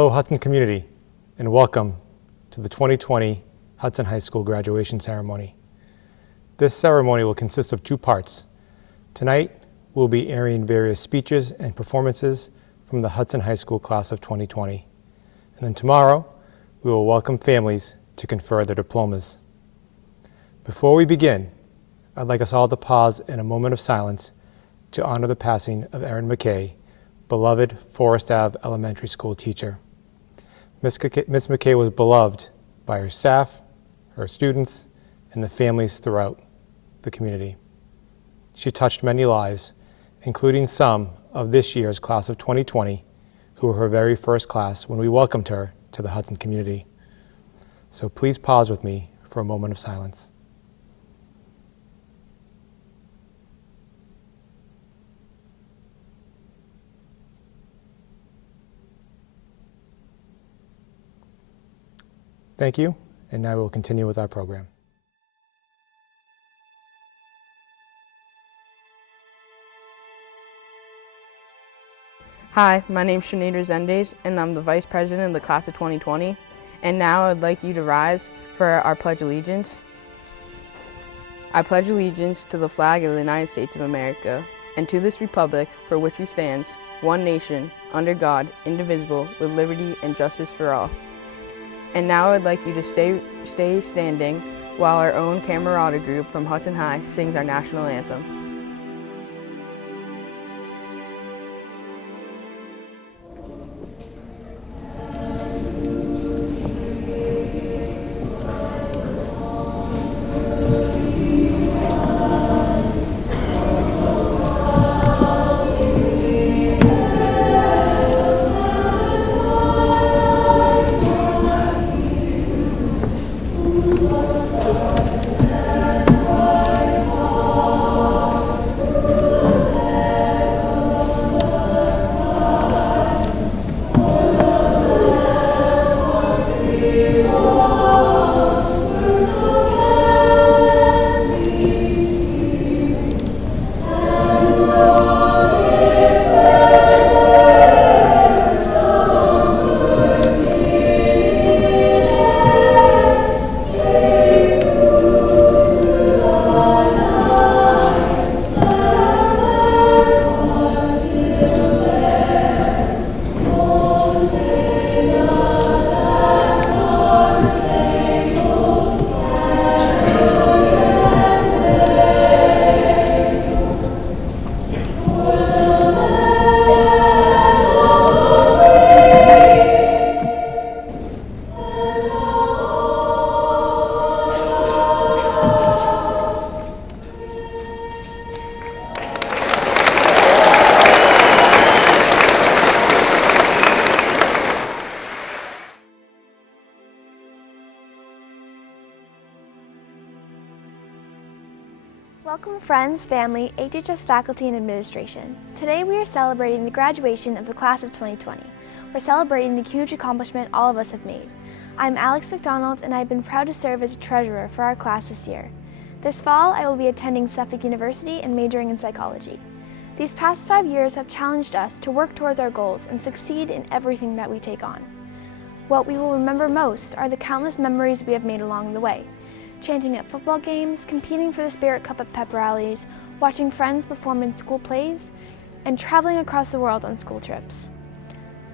Hello Hudson community, and welcome to the 2020 Hudson High School graduation ceremony. This ceremony will consist of two parts. Tonight, we'll be airing various speeches and performances from the Hudson High School class of 2020. And then tomorrow, we will welcome families to confer their diplomas. Before we begin, I'd like us all to pause in a moment of silence to honor the passing of Erin McKay, beloved Forest Ave Elementary School teacher. Ms. McKay was beloved by her staff, her students, and the families throughout the community. She touched many lives, including some of this year's class of 2020, who were her very first class when we welcomed her to the Hudson community. So please pause with me for a moment of silence. Thank you, and now we'll continue with our program. Hi, my name is Shanita Zendes, and I'm the Vice President of the Class of 2020. And now I'd like you to rise for our Pledge Allegiance. I pledge allegiance to the flag of the United States of America, and to this republic for which we stand, one nation, under God, indivisible, with liberty and justice for all. And now I'd like you to stay standing while our own Camerata group from Hudson High sings our national anthem. Welcome friends, family, HHS faculty, and administration. Today we are celebrating the graduation of the class of 2020. We're celebrating the huge accomplishment all of us have made. I'm Alex McDonald, and I've been proud to serve as a treasurer for our class this year. This fall, I will be attending Suffolk University and majoring in psychology. These past 5 years have challenged us to work towards our goals and succeed in everything that we take on. What we will remember most are the countless memories we have made along the way. Chanting at football games, competing for the Spirit Cup at pep rallies, watching friends perform in school plays, and traveling across the world on school trips.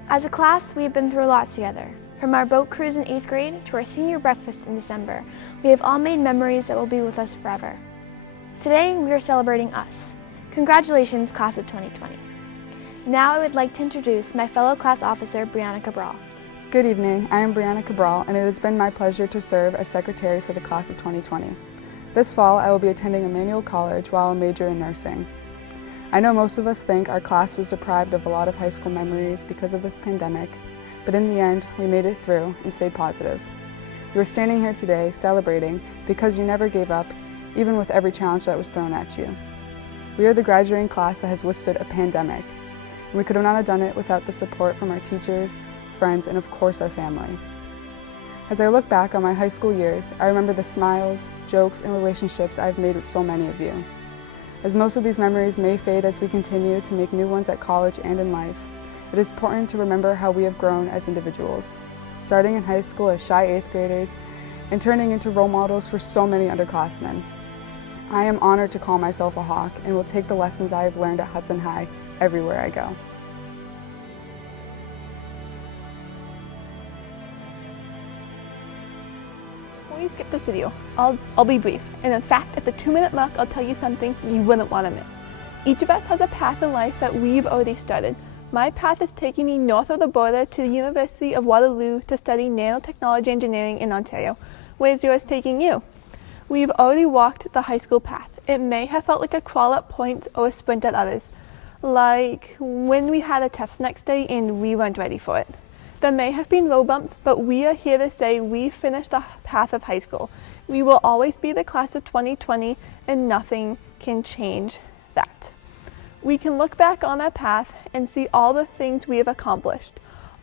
As a class, we have been through a lot together. From our boat cruise in 8th grade to our senior breakfast in December, we have all made memories that will be with us forever. Today, we are celebrating us. Congratulations, class of 2020. Now I would like to introduce my fellow class officer, Brianna Cabral. Good evening, I am Brianna Cabral, and it has been my pleasure to serve as secretary for the class of 2020. This fall, I will be attending Emmanuel College while a major in nursing. I know most of us think our class was deprived of a lot of high school memories because of this pandemic, but in the end, we made it through and stayed positive. You are standing here today celebrating because you never gave up, even with every challenge that was thrown at you. We are the graduating class that has withstood a pandemic, and we could have not done it without the support from our teachers, friends, and of course our family. As I look back on my high school years, I remember the smiles, jokes, and relationships I've made with so many of you. As most of these memories may fade as we continue to make new ones at college and in life, it is important to remember how we have grown as individuals, starting in high school as shy 8th graders and turning into role models for so many underclassmen. I am honored to call myself a Hawk and will take the lessons I have learned at Hudson High everywhere I go. Before you skip this video, I'll be brief, and in fact at the 2-minute mark I'll tell you something you wouldn't want to miss. Each of us has a path in life that we've already started. My path is taking me north of the border to the University of Waterloo to study nanotechnology engineering in Ontario. Where's yours taking you? We've already walked the high school path. It may have felt like a crawl at points or a sprint at others, like when we had a test next day and we weren't ready for it. There may have been road bumps, but we are here to say we finished the path of high school. We will always be the class of 2020 and nothing can change that. We can look back on our path and see all the things we have accomplished,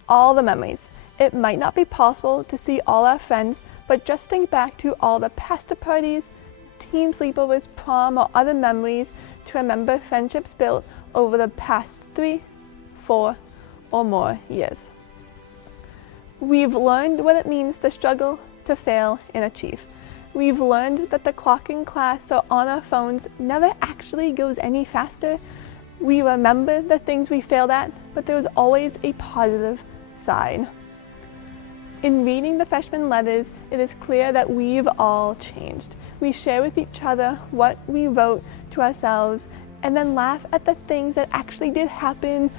all the memories. It might not be possible to see all our friends, but just think back to all the pasta parties, team sleepovers, prom, or other memories to remember friendships built over the past 3, 4, or more years. We've learned what it means to struggle, to fail, and achieve. We've learned that the clock in class or on our phones never actually goes any faster. We remember the things we failed at, but there was always a positive side. In reading the freshman letters, it is clear that we've all changed. We share with each other what we wrote to ourselves and then laugh at the things that actually did happen,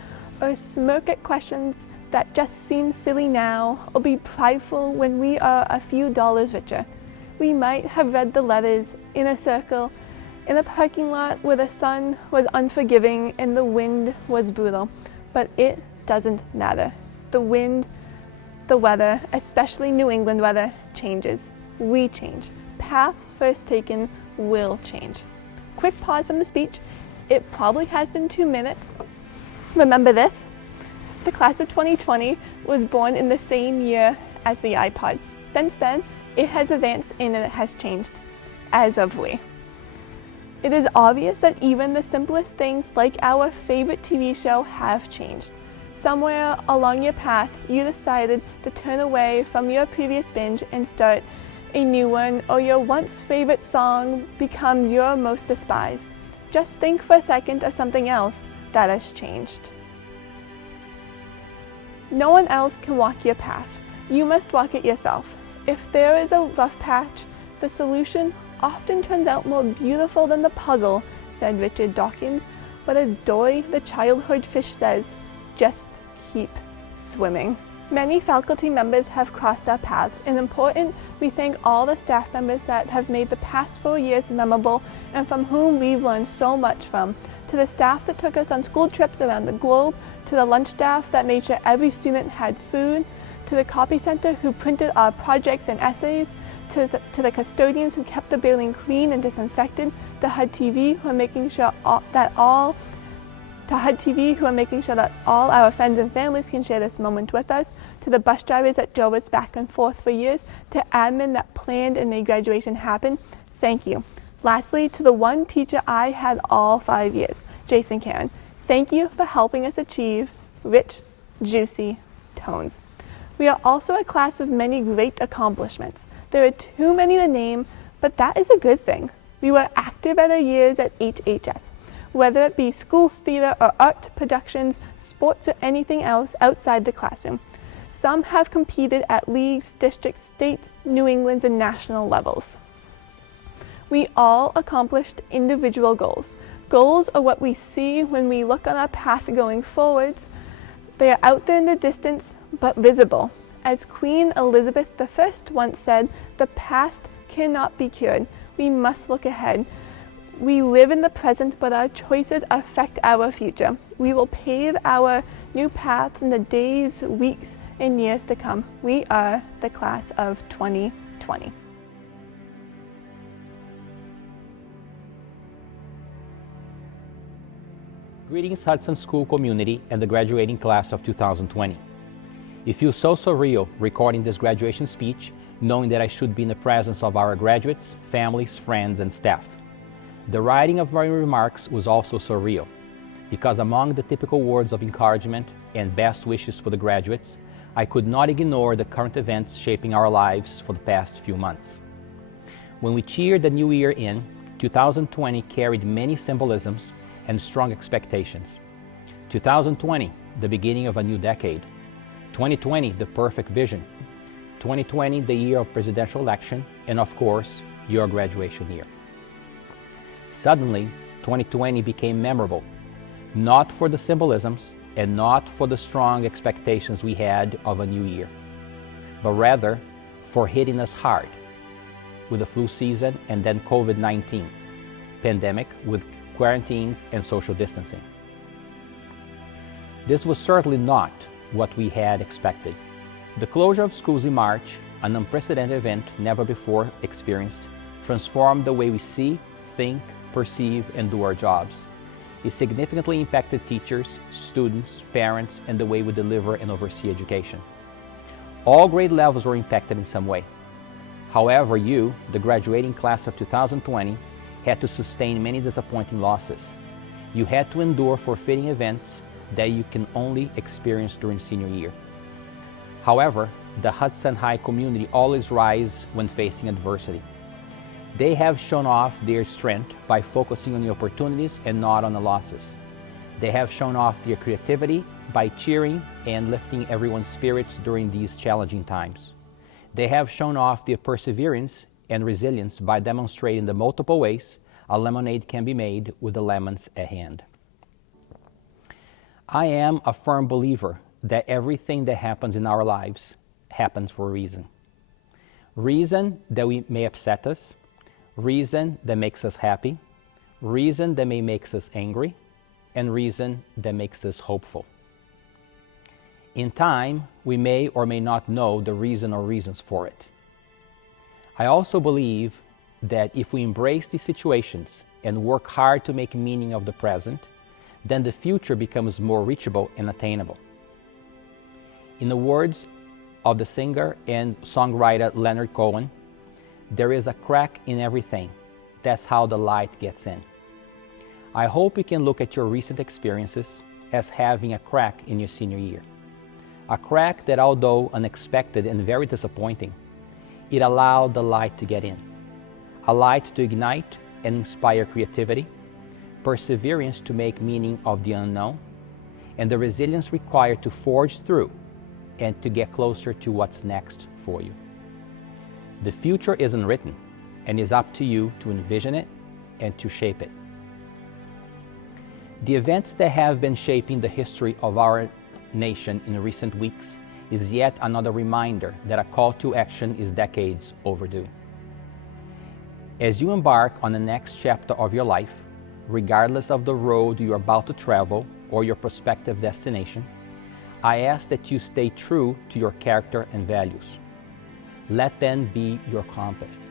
or smirk at questions that just seem silly now, or be prideful when we are a few dollars richer. We might have read the letters in a circle in a parking lot where the sun was unforgiving and the wind was brutal, but it doesn't matter. The wind, the weather, especially New England weather, changes. We change. Paths first taken will change. Quick pause from the speech. It probably has been 2 minutes. Remember this? The class of 2020 was born in the same year as the iPod. Since then, it has advanced and it has changed, as have we. It is obvious that even the simplest things like our favorite TV show have changed. Somewhere along your path, you decided to turn away from your previous binge and start a new one, or your once favorite song becomes your most despised. Just think for a second of something else that has changed. No one else can walk your path. You must walk it yourself. If there is a rough patch, the solution often turns out more beautiful than the puzzle, said Richard Dawkins. But as Dory, the childhood fish, says, just keep swimming. Many faculty members have crossed our paths, and important, we thank all the staff members that have made the past 4 years memorable and from whom we've learned so much from. To the staff that took us on school trips around the globe, to the lunch staff that made sure every student had food, to the copy center who printed our projects and essays, to the custodians who kept the building clean and disinfected, to HUD-TV who are making sure that all our friends and families can share this moment with us, to the bus drivers that drove us back and forth for years, to admin that planned and made graduation happen, thank you. Lastly, to the one teacher I had all 5 years, Jason Karen, thank you for helping us achieve rich, juicy tones. We are also a class of many great accomplishments. There are too many to name, but that is a good thing. We were active at our years at HHS, whether it be school theater or art productions, sports, or anything else outside the classroom. Some have competed at leagues, district, state, New England's, and national levels. We all accomplished individual goals. Goals are what we see when we look on our path going forwards. They are out there in the distance, but visible. As Queen Elizabeth I once said, the past cannot be cured. We must look ahead. We live in the present, but our choices affect our future. We will pave our new paths in the days, weeks, and years to come. We are the class of 2020. Greetings, Hudson School community and the graduating class of 2020. It feels so surreal recording this graduation speech, knowing that I should be in the presence of our graduates, families, friends, and staff. The writing of my remarks was also surreal, because among the typical words of encouragement, and best wishes for the graduates, I could not ignore the current events shaping our lives for the past few months. When we cheered the new year in, 2020 carried many symbolisms and strong expectations. 2020, the beginning of a new decade. 2020, the perfect vision. 2020, the year of presidential election, and of course, your graduation year. Suddenly, 2020 became memorable, not for the symbolisms and not for the strong expectations we had of a new year, but rather for hitting us hard with the flu season and then COVID-19 pandemic with quarantines and social distancing. This was certainly not what we had expected. The closure of schools in March, an unprecedented event never before experienced, transformed the way we see, think, perceive, and do our jobs. It significantly impacted teachers, students, parents, and the way we deliver and oversee education. All grade levels were impacted in some way. However, you, the graduating class of 2020, had to sustain many disappointing losses. You had to endure forfeiting events that you can only experience during senior year. However, the Hudson High community always rise when facing adversity. They have shown off their strength by focusing on the opportunities and not on the losses. They have shown off their creativity by cheering and lifting everyone's spirits during these challenging times. They have shown off their perseverance and resilience by demonstrating the multiple ways a lemonade can be made with the lemons at hand. I am a firm believer that everything that happens in our lives happens for a reason. Reason that may upset us, reason that makes us happy, reason that may make us angry, and reason that makes us hopeful. In time, we may or may not know the reason or reasons for it. I also believe that if we embrace these situations and work hard to make meaning of the present, then the future becomes more reachable and attainable. In the words of the singer and songwriter Leonard Cohen, there is a crack in everything. That's how the light gets in. I hope you can look at your recent experiences as having a crack in your senior year. A crack that, although unexpected and very disappointing, it allowed the light to get in. A light to ignite and inspire creativity, perseverance to make meaning of the unknown, and the resilience required to forge through and to get closer to what's next for you. The future isn't written, and is up to you to envision it and to shape it. The events that have been shaping the history of our nation in recent weeks is yet another reminder that a call to action is decades overdue. As you embark on the next chapter of your life, regardless of the road you're about to travel or your prospective destination, I ask that you stay true to your character and values. Let them be your compass.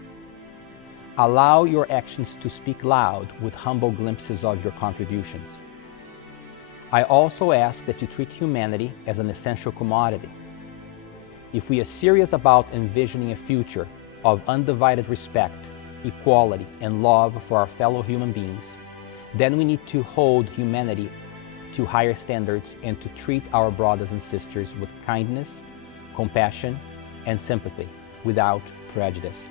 Allow your actions to speak loud with humble glimpses of your contributions. I also ask that you treat humanity as an essential commodity. If we are serious about envisioning a future of undivided respect, equality, and love for our fellow human beings, then we need to hold humanity to higher standards and to treat our brothers and sisters with kindness, compassion, and sympathy without prejudice.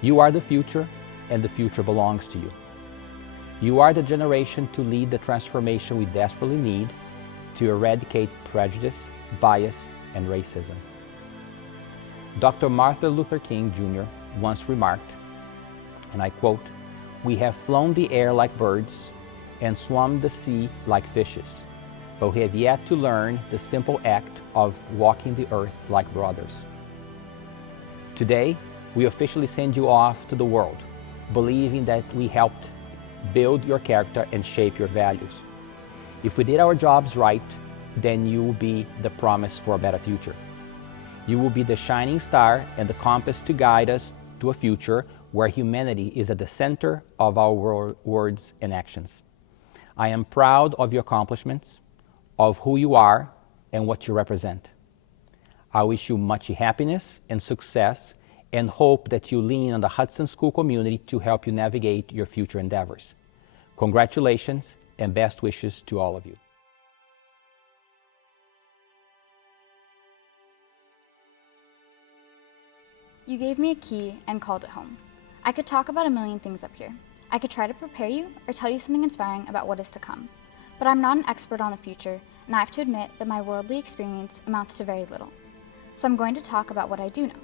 You are the future, and the future belongs to you. You are the generation to lead the transformation we desperately need to eradicate prejudice, bias, and racism. Dr. Martin Luther King Jr. once remarked, and I quote, "We have flown the air like birds and swum the sea like fishes, but we have yet to learn the simple act of walking the earth like brothers." Today, we officially send you off to the world, believing that we helped build your character and shape your values. If we did our jobs right, then you will be the promise for a better future. You will be the shining star and the compass to guide us to a future where humanity is at the center of our words and actions. I am proud of your accomplishments, of who you are, and what you represent. I wish you much happiness and success and hope that you lean on the Hudson School community to help you navigate your future endeavors. Congratulations and best wishes to all of you. You gave me a key and called it home. I could talk about a million things up here. I could try to prepare you or tell you something inspiring about what is to come. But I'm not an expert on the future, and I have to admit that my worldly experience amounts to very little. So I'm going to talk about what I do know.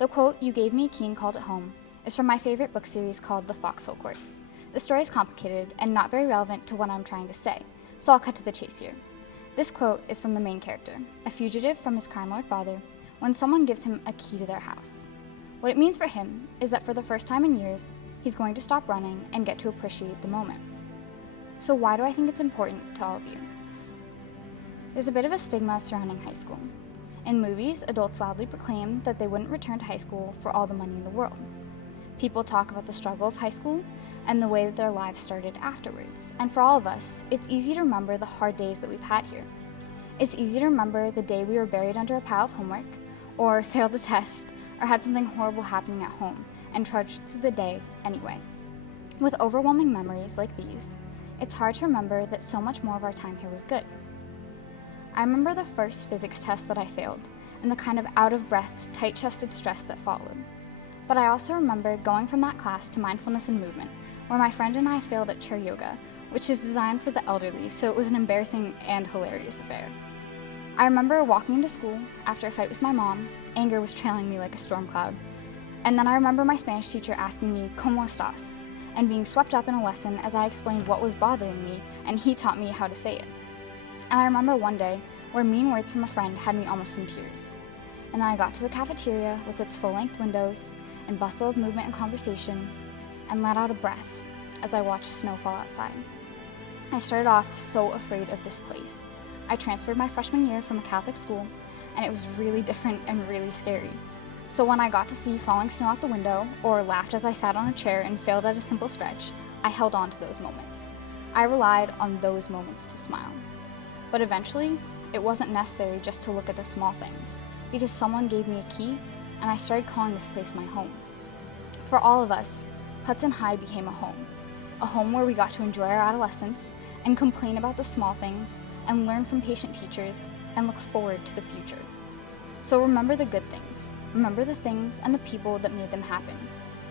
The quote, "You gave me a key and called it home," is from my favorite book series called The Foxhole Court. The story is complicated and not very relevant to what I'm trying to say, so I'll cut to the chase here. This quote is from the main character, a fugitive from his crime-lord father, when someone gives him a key to their house. What it means for him is that for the first time in years, he's going to stop running and get to appreciate the moment. So why do I think it's important to all of you? There's a bit of a stigma surrounding high school. In movies, adults loudly proclaim that they wouldn't return to high school for all the money in the world. People talk about the struggle of high school and the way that their lives started afterwards. And for all of us, it's easy to remember the hard days that we've had here. It's easy to remember the day we were buried under a pile of homework, or failed a test, or had something horrible happening at home, and trudged through the day anyway. With overwhelming memories like these, it's hard to remember that so much more of our time here was good. I remember the first physics test that I failed, and the kind of out-of-breath, tight-chested stress that followed. But I also remember going from that class to mindfulness and movement, where my friend and I failed at chair yoga, which is designed for the elderly, so it was an embarrassing and hilarious affair. I remember walking into school after a fight with my mom. Anger was trailing me like a storm cloud. And then I remember my Spanish teacher asking me, "¿Cómo estás?" and being swept up in a lesson as I explained what was bothering me, and he taught me how to say it. And I remember one day where mean words from a friend had me almost in tears. And then I got to the cafeteria with its full-length windows and bustle of movement and conversation, and let out a breath as I watched snow fall outside. I started off so afraid of this place. I transferred my freshman year from a Catholic school, and it was really different and really scary. So when I got to see falling snow out the window, or laughed as I sat on a chair and failed at a simple stretch, I held on to those moments. I relied on those moments to smile. But eventually, it wasn't necessary just to look at the small things, because someone gave me a key, and I started calling this place my home. For all of us, Hudson High became a home where we got to enjoy our adolescence and complain about the small things and learn from patient teachers and look forward to the future. So remember the good things. Remember the things and the people that made them happen.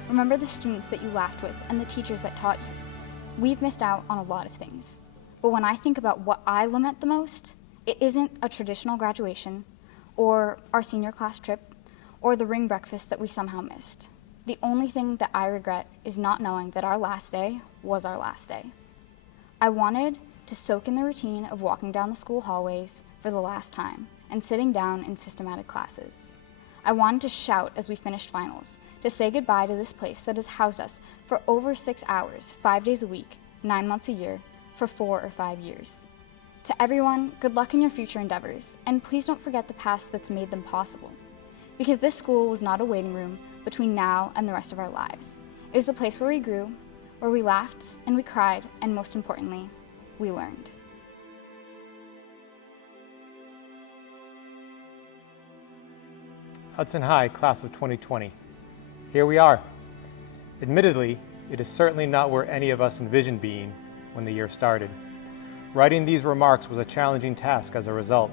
Remember the students that you laughed with and the teachers that taught you. We've missed out on a lot of things. But when I think about what I lament the most, it isn't a traditional graduation or our senior class trip or the ring breakfast that we somehow missed. The only thing that I regret is not knowing that our last day was our last day. I wanted to soak in the routine of walking down the school hallways for the last time and sitting down in systematic classes. I wanted to shout as we finished finals, to say goodbye to this place that has housed us for over 6 hours, 5 days a week, 9 months a year, for 4 or 5 years. To everyone, good luck in your future endeavors, and please don't forget the past that's made them possible. Because this school was not a waiting room between now and the rest of our lives. It was the place where we grew, where we laughed and we cried, and most importantly, we learned. Hudson High, class of 2020. Here we are. Admittedly, it is certainly not where any of us envisioned being when the year started. Writing these remarks was a challenging task as a result.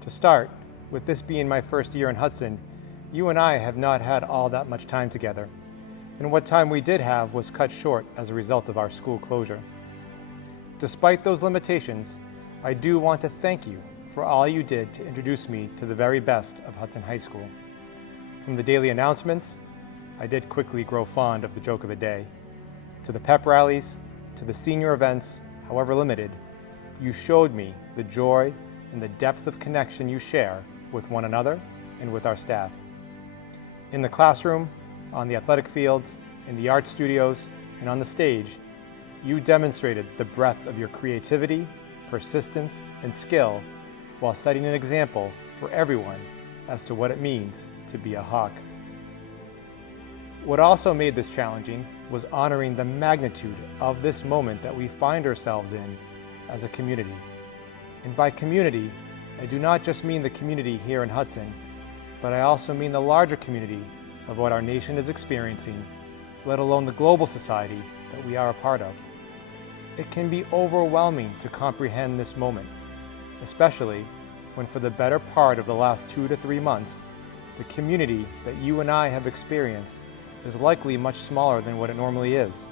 To start, with this being my first year in Hudson, you and I have not had all that much time together, and what time we did have was cut short as a result of our school closure. Despite those limitations, I do want to thank you for all you did to introduce me to the very best of Hudson High School. From the daily announcements, I did quickly grow fond of the joke of the day, to the pep rallies, to the senior events, however limited, you showed me the joy and the depth of connection you share with one another and with our staff. In the classroom, on the athletic fields, in the art studios, and on the stage, you demonstrated the breadth of your creativity, persistence, and skill while setting an example for everyone as to what it means to be a Hawk. What also made this challenging was honoring the magnitude of this moment that we find ourselves in as a community. And by community, I do not just mean the community here in Hudson, but I also mean the larger community of what our nation is experiencing, let alone the global society that we are a part of. It can be overwhelming to comprehend this moment, especially when for the better part of the last 2 to 3 months, the community that you and I have experienced is likely much smaller than what it normally is,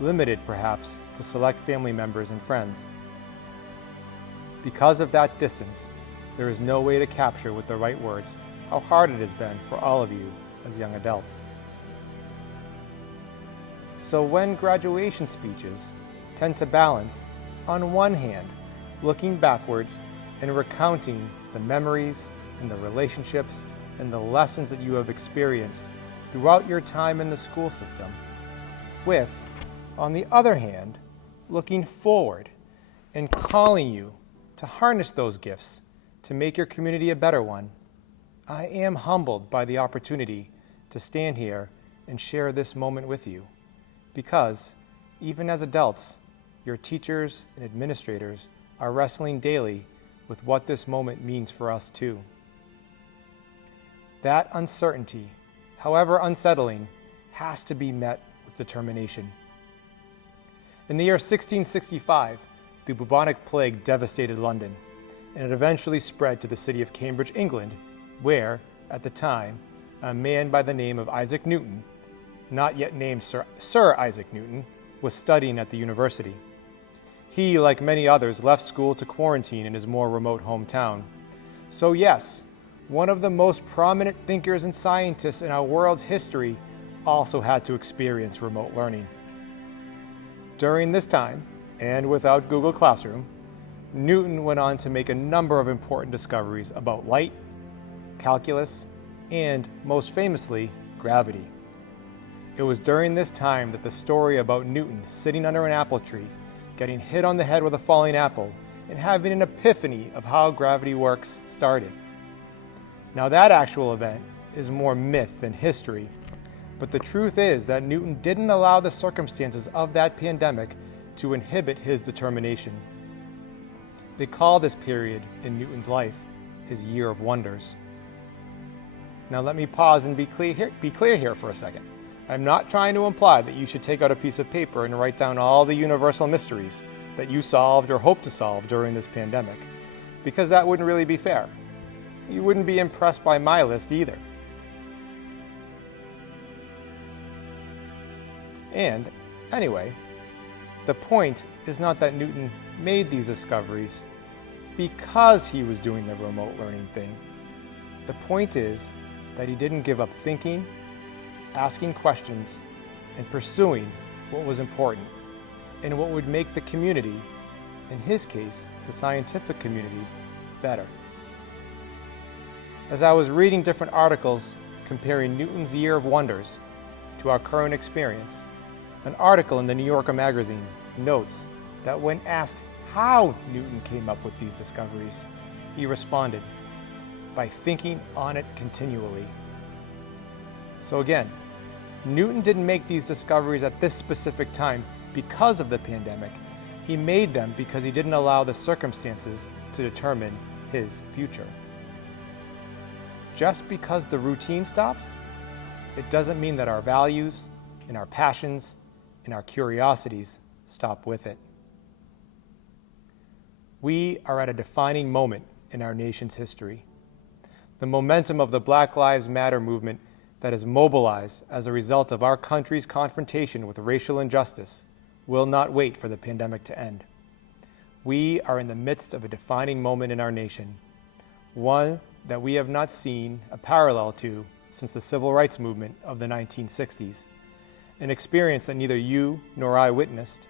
limited perhaps to select family members and friends. Because of that distance, there is no way to capture with the right words how hard it has been for all of you as young adults. So when graduation speeches tend to balance, on one hand, looking backwards and recounting the memories and the relationships and the lessons that you have experienced throughout your time in the school system, with, on the other hand, looking forward and calling you to harness those gifts to make your community a better one, I am humbled by the opportunity to stand here and share this moment with you, because even as adults, your teachers and administrators are wrestling daily with what this moment means for us too. That uncertainty, however unsettling, has to be met with determination. In the year 1665, the bubonic plague devastated London, and it eventually spread to the city of Cambridge, England, where, at the time, a man by the name of Isaac Newton, not yet named Sir Isaac Newton, was studying at the university. He, like many others, left school to quarantine in his more remote hometown. So yes, one of the most prominent thinkers and scientists in our world's history also had to experience remote learning. During this time, and without Google Classroom, Newton went on to make a number of important discoveries about light, calculus, and, most famously, gravity. It was during this time that the story about Newton sitting under an apple tree, getting hit on the head with a falling apple, and having an epiphany of how gravity works started. Now that actual event is more myth than history, but the truth is that Newton didn't allow the circumstances of that pandemic to inhibit his determination. They call this period in Newton's life his Year of Wonders. Now let me pause and be clear here for a second. I'm not trying to imply that you should take out a piece of paper and write down all the universal mysteries that you solved or hope to solve during this pandemic, because that wouldn't really be fair. You wouldn't be impressed by my list either. And anyway, the point is not that Newton made these discoveries because he was doing the remote learning thing. The point is that he didn't give up thinking, asking questions, and pursuing what was important and what would make the community, in his case, the scientific community, better. As I was reading different articles comparing Newton's Year of Wonders to our current experience, an article in the New Yorker magazine notes that when asked how Newton came up with these discoveries, he responded, by thinking on it continually. So again, Newton didn't make these discoveries at this specific time because of the pandemic. He made them because he didn't allow the circumstances to determine his future. Just because the routine stops, it doesn't mean that our values and our passions and our curiosities stop with it. We are at a defining moment in our nation's history. The momentum of the Black Lives Matter movement that is mobilized as a result of our country's confrontation with racial injustice will not wait for the pandemic to end. We are in the midst of a defining moment in our nation, one that we have not seen a parallel to since the civil rights movement of the 1960s, an experience that neither you nor I witnessed.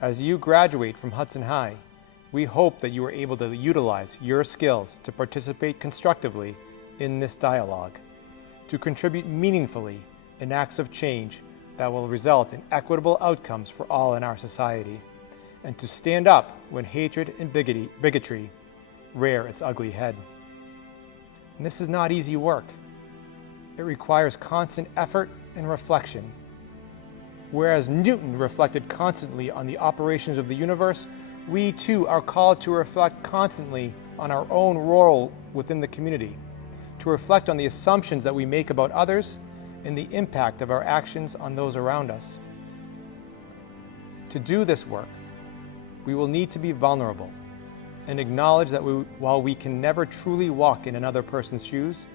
As you graduate from Hudson High, we hope that you are able to utilize your skills to participate constructively in this dialogue, to contribute meaningfully in acts of change that will result in equitable outcomes for all in our society, and to stand up when hatred and bigotry rear its ugly head. And this is not easy work. It requires constant effort and reflection. Whereas Newton reflected constantly on the operations of the universe, we too are called to reflect constantly on our own role within the community, to reflect on the assumptions that we make about others and the impact of our actions on those around us. To do this work, we will need to be vulnerable and acknowledge that while we can never truly walk in another person's shoes,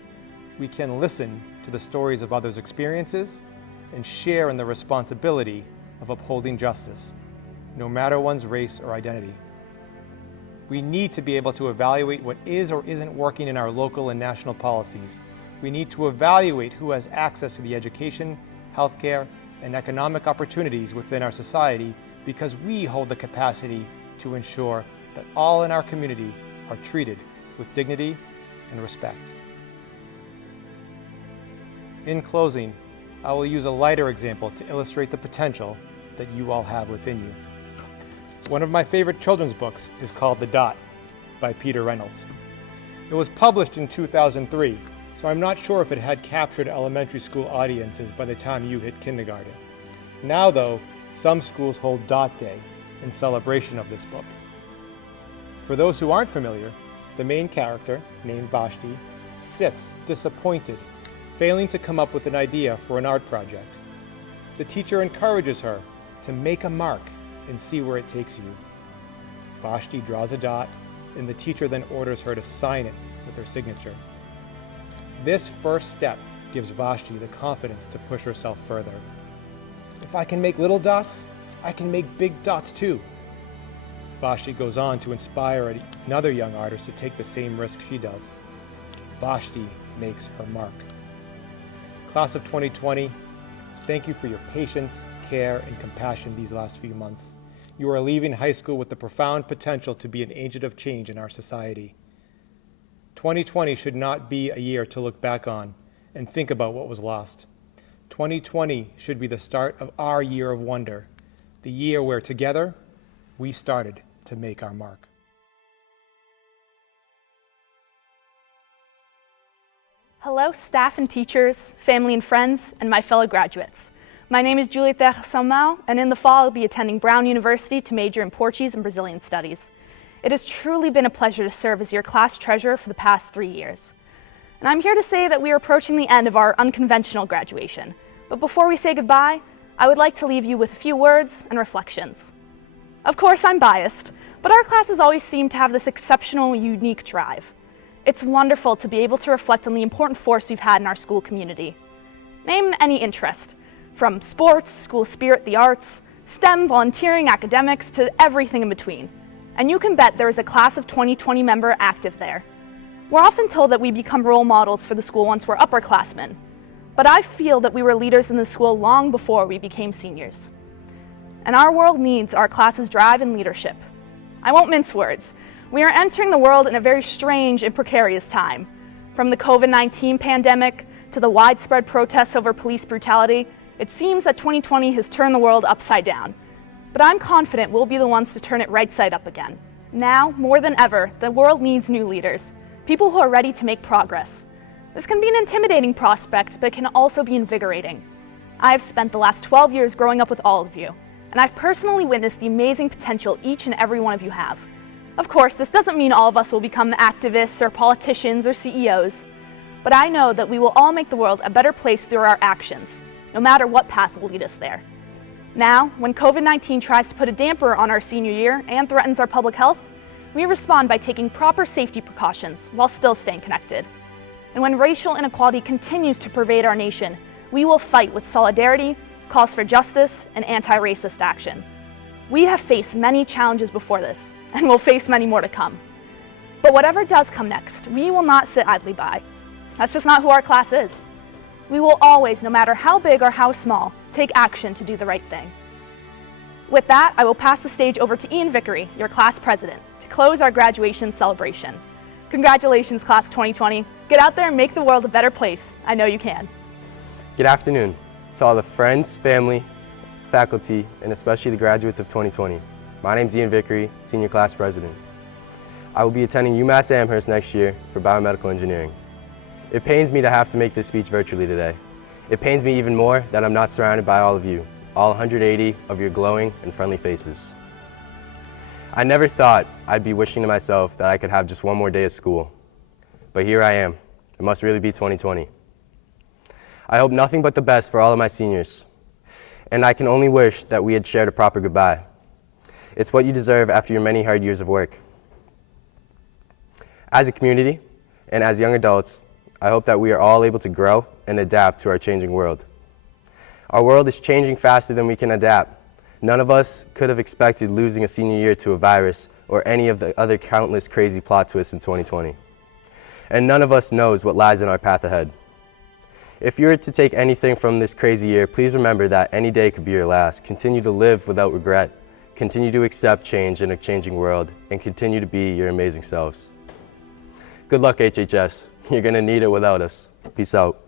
we can listen to the stories of others' experiences and share in the responsibility of upholding justice, no matter one's race or identity. We need to be able to evaluate what is or isn't working in our local and national policies. We need to evaluate who has access to the education, healthcare, and economic opportunities within our society, because we hold the capacity to ensure that all in our community are treated with dignity and respect. In closing, I will use a lighter example to illustrate the potential that you all have within you. One of my favorite children's books is called The Dot by Peter Reynolds. It was published in 2003, so I'm not sure if it had captured elementary school audiences by the time you hit kindergarten. Now though, some schools hold Dot Day in celebration of this book. For those who aren't familiar, the main character, named Vashti, sits disappointed, failing to come up with an idea for an art project. The teacher encourages her to make a mark and see where it takes you. Vashti draws a dot, and the teacher then orders her to sign it with her signature. This first step gives Vashti the confidence to push herself further. If I can make little dots, I can make big dots too. Vashti goes on to inspire another young artist to take the same risk she does. Vashti makes her mark. Class of 2020, thank you for your patience, care, and compassion these last few months. You are leaving high school with the profound potential to be an agent of change in our society. 2020 should not be a year to look back on and think about what was lost. 2020 should be the start of our year of wonder, the year where together we started to make our mark. Hello, staff and teachers, family and friends, and my fellow graduates. My name is Julieta Samao, and in the fall I'll be attending Brown University to major in Portuguese and Brazilian studies. It has truly been a pleasure to serve as your class treasurer for the past 3 years. And I'm here to say that we are approaching the end of our unconventional graduation. But before we say goodbye, I would like to leave you with a few words and reflections. Of course, I'm biased, but our classes always seem to have this exceptional, unique drive. It's wonderful to be able to reflect on the important force we've had in our school community. Name any interest, from sports, school spirit, the arts, STEM, volunteering, academics, to everything in between. And you can bet there is a class of 2020 member active there. We're often told that we become role models for the school once we're upperclassmen, but I feel that we were leaders in the school long before we became seniors. And our world needs our class's drive and leadership. I won't mince words. We are entering the world in a very strange and precarious time. From the COVID-19 pandemic to the widespread protests over police brutality, it seems that 2020 has turned the world upside down. But I'm confident we'll be the ones to turn it right side up again. Now, more than ever, the world needs new leaders, people who are ready to make progress. This can be an intimidating prospect, but it can also be invigorating. I've spent the last 12 years growing up with all of you, and I've personally witnessed the amazing potential each and every one of you have. Of course, this doesn't mean all of us will become activists or politicians or CEOs, but I know that we will all make the world a better place through our actions, no matter what path will lead us there. Now, when COVID-19 tries to put a damper on our senior year and threatens our public health, we respond by taking proper safety precautions while still staying connected. And when racial inequality continues to pervade our nation, we will fight with solidarity, calls for justice, and anti-racist action. We have faced many challenges before this, and we'll face many more to come. But whatever does come next, we will not sit idly by. That's just not who our class is. We will always, no matter how big or how small, take action to do the right thing. With that, I will pass the stage over to Ian Vickery, your class president, to close our graduation celebration. Congratulations, class of 2020. Get out there and make the world a better place. I know you can. Good afternoon to all the friends, family, faculty, and especially the graduates of 2020. My name is Ian Vickery, Senior Class President. I will be attending UMass Amherst next year for biomedical engineering. It pains me to have to make this speech virtually today. It pains me even more that I'm not surrounded by all of you, all 180 of your glowing and friendly faces. I never thought I'd be wishing to myself that I could have just one more day of school. But here I am. It must really be 2020. I hope nothing but the best for all of my seniors. And I can only wish that we had shared a proper goodbye. It's what you deserve after your many hard years of work. As a community and as young adults, I hope that we are all able to grow and adapt to our changing world. Our world is changing faster than we can adapt. None of us could have expected losing a senior year to a virus or any of the other countless crazy plot twists in 2020. And none of us knows what lies in our path ahead. If you were to take anything from this crazy year, please remember that any day could be your last. Continue to live without regret. Continue to accept change in a changing world, and continue to be your amazing selves. Good luck, HHS. You're going to need it without us. Peace out.